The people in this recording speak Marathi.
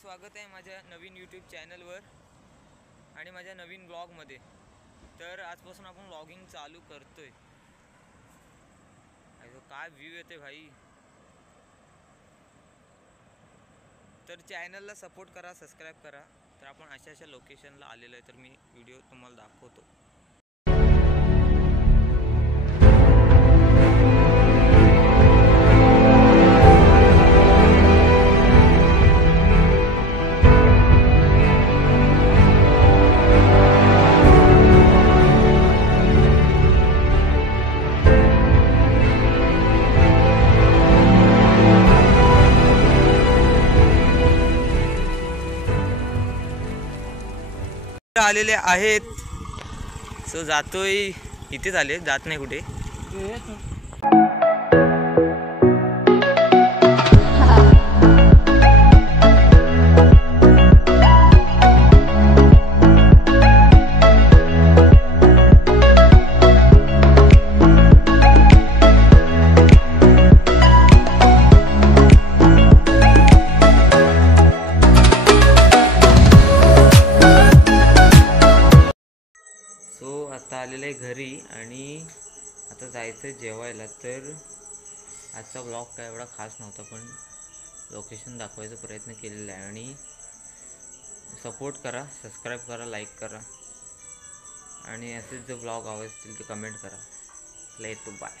स्वागत आहे माझ्या नवीन यूट्यूब चॅनलवर आणि माझ्या नवीन ब्लॉगमध्ये। तर आजपासून आपण व्लॉगिंग चालू करतोय। काय व्ह्यू येते भाई। तर चॅनलला सपोर्ट करा, सबस्क्राइब करा। तर आपण अशा लोकेशनला आलेलो आहे, तर मी व्हिडिओ तुम्हाला दाखवतो। आलेले आहेत, सो जातोय, इथे झाले, जात नाही कुठे। आता आलेलं आहे घरी आणि आता जायचं जेवायला। तर आजचा ब्लॉग काय एवढा खास नव्हता, पण लोकेशन दाखवायचा प्रयत्न केलेला आहे। आणि सपोर्ट करा, सबस्क्राईब करा, लाईक करा आणि असेच जो ब्लॉग हवे असतील ते कमेंट करा। लेट टू बाय।